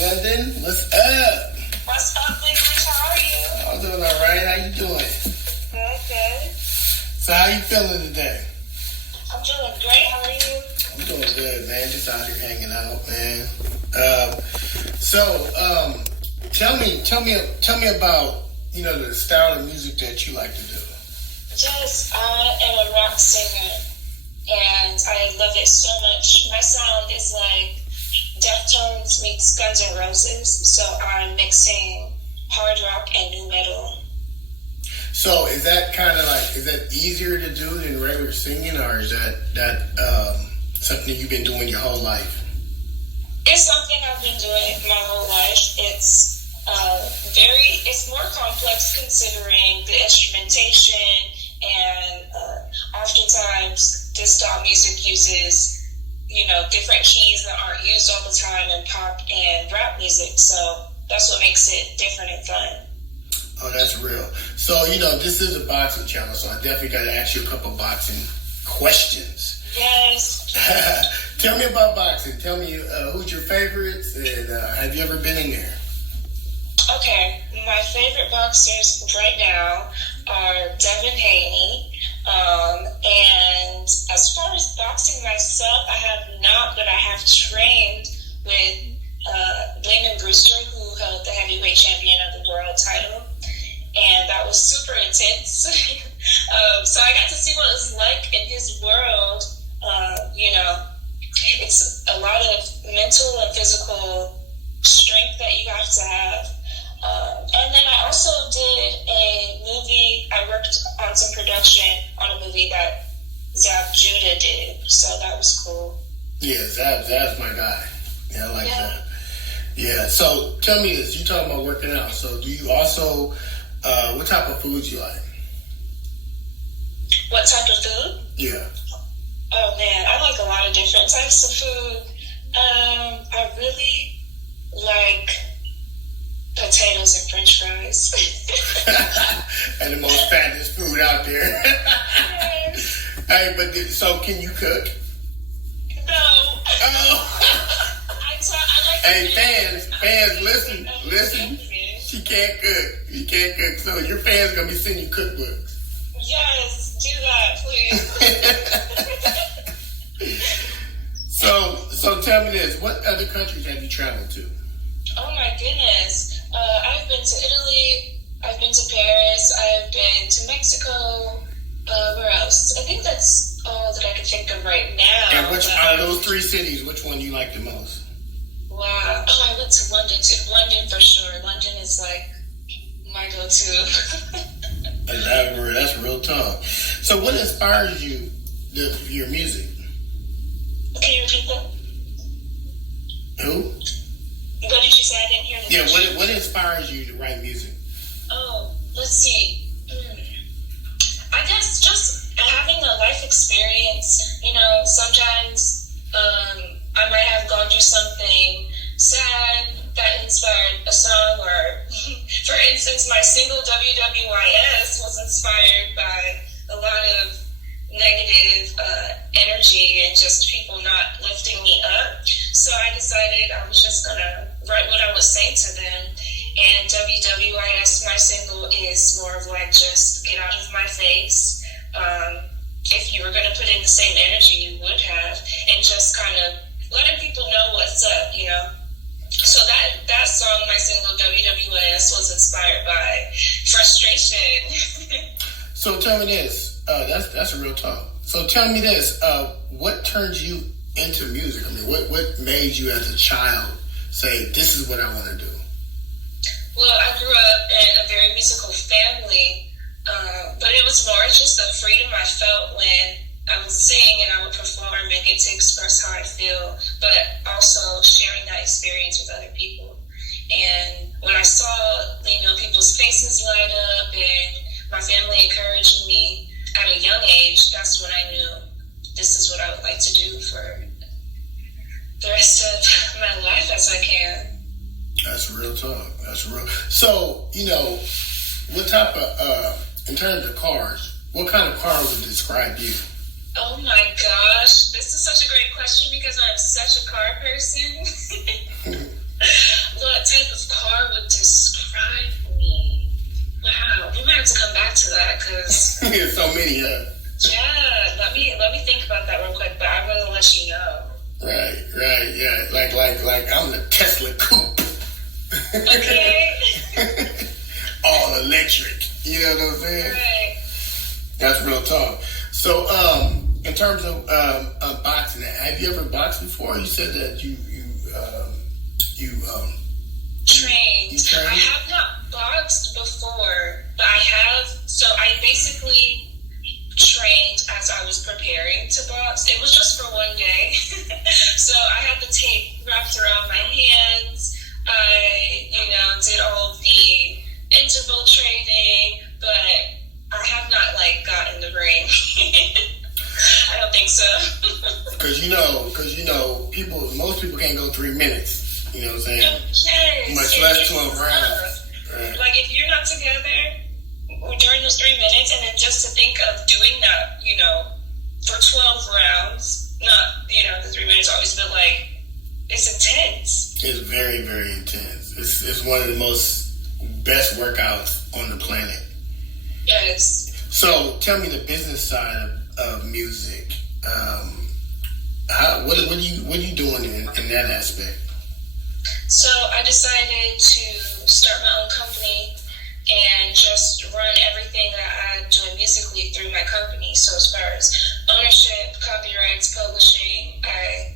London. What's up? What's up, Big Rich? How are you? I'm doing all right. How you doing? Good. So how you feeling today? I'm doing great. How are you? I'm doing good, man. Just out here hanging out, man. Tell me about, the style of music that you like to do. Yes, I am a rock singer, and I love it so much. My sound is like Deftones meets Guns N' Roses, so I'm mixing hard rock and new metal. So is that easier to do than regular singing, or is that something you've been doing your whole life? It's something I've been doing my whole life. It's more complex considering the instrumentation, and oftentimes this style music uses, different keys that aren't used all the time in pop and rap music. So that's what makes it different and fun. Oh, that's real. So, this is a boxing channel, so I definitely got to ask you a couple boxing questions. Yes. Tell me about boxing. Tell me who's your favorites, and have you ever been in there? Okay, my favorite boxers right now are Devin Haney. And as far as boxing myself, I have not, but I have trained with Lyndon Brewster, who held the heavyweight champion of the world title. And that was super intense. So I got to see what it was like in his world. It's a lot of mental and physical strength that you have to have. And then I also did a movie. I worked on some production on a movie that Zab Judah did. So that was cool. Yeah, Zab's my guy. Yeah, I like that. Yeah, so tell me this. You talking about working out. So do you also, what type of foods you like? What type of food? Yeah. Oh, man, I like a lot of different types of food. I really like potatoes and French fries. And the most fattest food out there. Yes. Hey, so can you cook? No. Oh. I like Hey, fans, listen. She can't cook. You can't cook. So your fans gonna be sending you cookbooks. Yes, do that, please. So tell me this. What other countries have you traveled to? Oh my goodness. I've been to Italy, I've been to Paris, I've been to Mexico, where else? I think that's all that I can think of right now. And out of those three cities, which one do you like the most? Wow. Oh, I went to London too. London for sure. London is like my go-to. That's real talk. So what inspires you, your music? Can you repeat that? Who? What did you say? I didn't hear the question. What inspires you to write music? Oh, let's see. I guess just having a life experience. Sometimes I might have gone through something sad that inspired a song, or for instance, my single WWYS was inspired by a lot of negative energy and just people not lifting me up. So I decided I was just going to write what I would say to them. And WWYS, my single, is more of like just get out of my face. If you were going to put in the same energy you would have, and just kind of letting people know what's up, So that song, my single WWS, was inspired by frustration. So tell me this. That's a real talk. So tell me this. What turned you into music? I mean, what made you as a child say, this is what I want to do? Well, I grew up in a very musical family, but it was more just the freedom I felt when I would sing and I would perform and get to express how I feel, but also sharing that experience with other people. And when I saw, people's faces light up and my family encouraging me at a young age, that's when I knew this is what I would like to do for the rest of my life as I can. That's real talk. That's real. So, what type of, in terms of cars, what kind of car would describe you? Oh my gosh, this is such a great question because I'm such a car person. many, huh? Yeah, let me think about that real quick, but I will let you know. Right, yeah. Like I'm the Tesla coupe. Okay. All electric. You know what I'm saying? Right. That's real talk. So, in terms of boxing, have you ever boxed before? You said that you trained. You trained? I have not boxed before, but I have. So I basically trained as I was preparing to box. It was just for one day. So I had the tape wrapped around my hands. I, did all of the interval training, but I have not got in the ring. I don't think so. Because most people can't go 3 minutes. You know what I'm saying? Yes. Much less 12 rounds. Right. Like if you're not together during those 3 minutes, and then just to think of doing that, for 12 rounds, not the 3 minutes always, but it's intense. It's very, very intense. It's one of the best workouts on the planet. Yes. So tell me the business side of music. What are you doing in that aspect? So I decided to start my own company and just run everything that I'm doing musically through my company. So as far as ownership, copyrights, publishing, I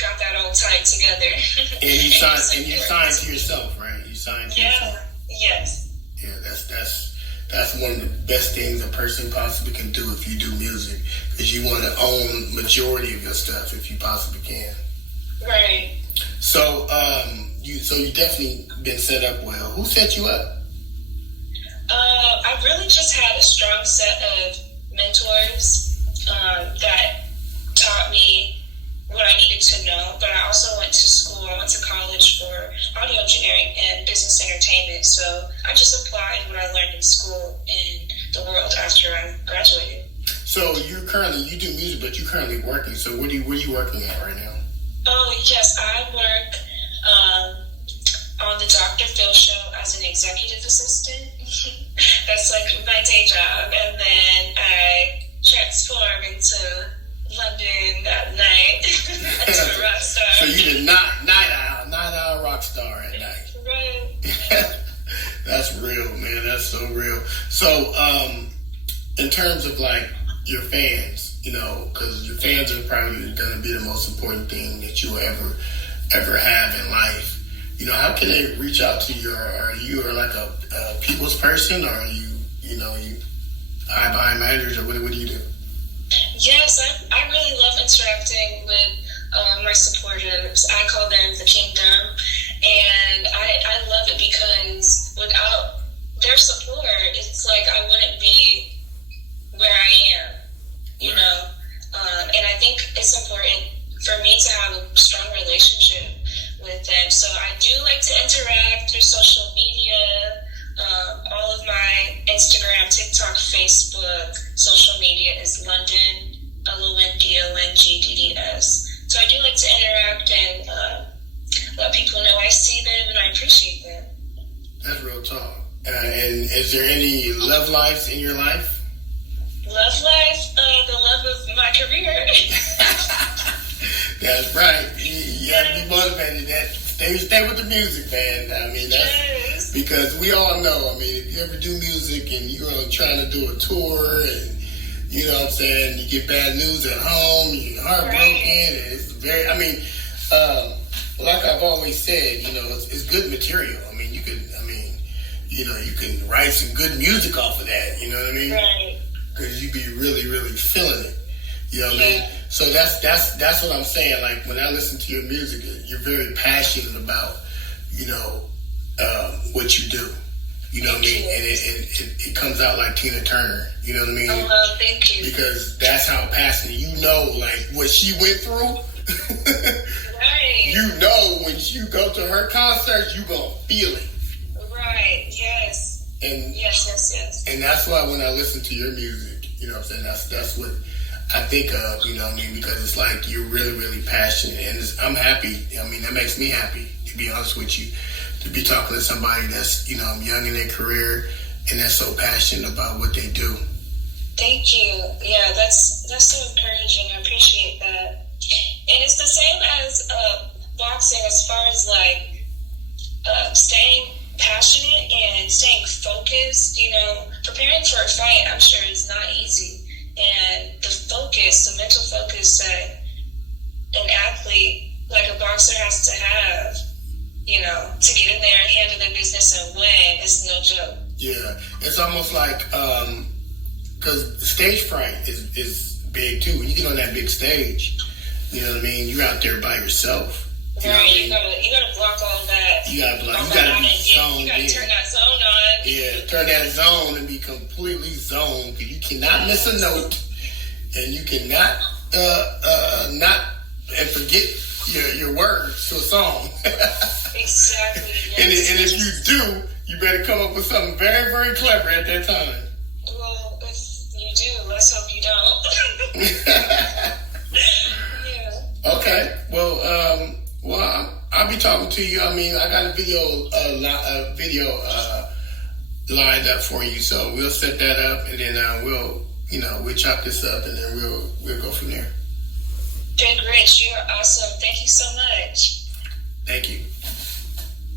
got that all tied together. And you signed to yourself, right? You signed to yourself. Yes. Yeah, that's one of the best things a person possibly can do if you do music, because you want to own majority of your stuff if you possibly can. Right. So you definitely been set up well. Who set you up? I really just had a strong set of mentors that taught me what I needed to know, but I also went to school. I went to college for audio engineering and business entertainment, so I just applied what I learned in school in the world after I graduated. So you do music, but you're currently working. So where are you working at right now? Oh, yes, I work on the Dr. Phil show as an executive assistant. That's my day job, and then I transform into London at night as a rock star. So you did night owl rock star at night. Right. That's real, man. That's so real. So, in terms of your fans, because your fans are probably going to be the most important thing that you'll ever have in life. How can they reach out to you? Are you a people's person, or are you eye behind managers, or what do you do? Yes, I really love interacting with my supporters. I call them the kingdom, and I love it because without their support, it's I wouldn't be where I am, and I think it's important for me to have a strong relationship with them. So I do like to interact through social media. All of my Instagram, TikTok, Facebook, social media is London, LONDONGDDS. So I do like to interact and let people know I see them and I appreciate them. That's real talk. And is there any love lives in your life? Love life? The love of my career. That's right. You have to be motivated. Stay with the music, man. I mean, that's because we all know. I mean, if you ever do music and you're trying to do a tour, and you know what I'm saying, you get bad news at home, you're heartbroken, and it's very. I mean, like I've always said, it's good material. I mean, you can write some good music off of that. You know what I mean? Right. Because you be really, really feeling it. You know what I mean? So that's what I'm saying. When I listen to your music, you're very passionate about, what you do. You know what I mean? And it comes out like Tina Turner. You know what I mean? Oh, well, thank you. Because that's how passionate. What she went through. Right. When you go to her concerts, you gonna feel it. Right. Yes. And yes. And that's why when I listen to your music, you know what I'm saying, that's what I think of, you know what I mean, because it's you're really, really passionate, and I'm happy. I mean, that makes me happy, to be honest with you, to be talking to somebody that's, young in their career and that's so passionate about what they do. Thank you. Yeah, that's so encouraging. I appreciate that. And it's the same as boxing as far as like staying passionate and staying focused. You know, preparing for a fight, I'm sure is not easy. And the focus, the mental focus that an athlete like a boxer has to have, you know, to get in there and handle their business and win is no joke. Yeah, it's almost like because stage fright is big too. When you get on that big stage, you know what I mean. You're out there by yourself. You right, know what I mean? you gotta block all that. You gotta block. You gotta be zoned. You gotta in. turn that zone on. Yeah, turn that zone and be completely zoned. You cannot miss a note, and you cannot not and forget your words to a song. Exactly. And Yes. if you do, you better come up with something very, very clever at that time. Well, if you do, let's hope you don't. Yeah. Okay. Well, I'll be talking to you. I mean, I got a video lined up for you, so we'll set that up, and then we'll chop this up, and then we'll go from there. Big Rich, you're awesome. Thank you so much. Thank you.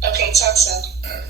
Okay, talk soon. All right.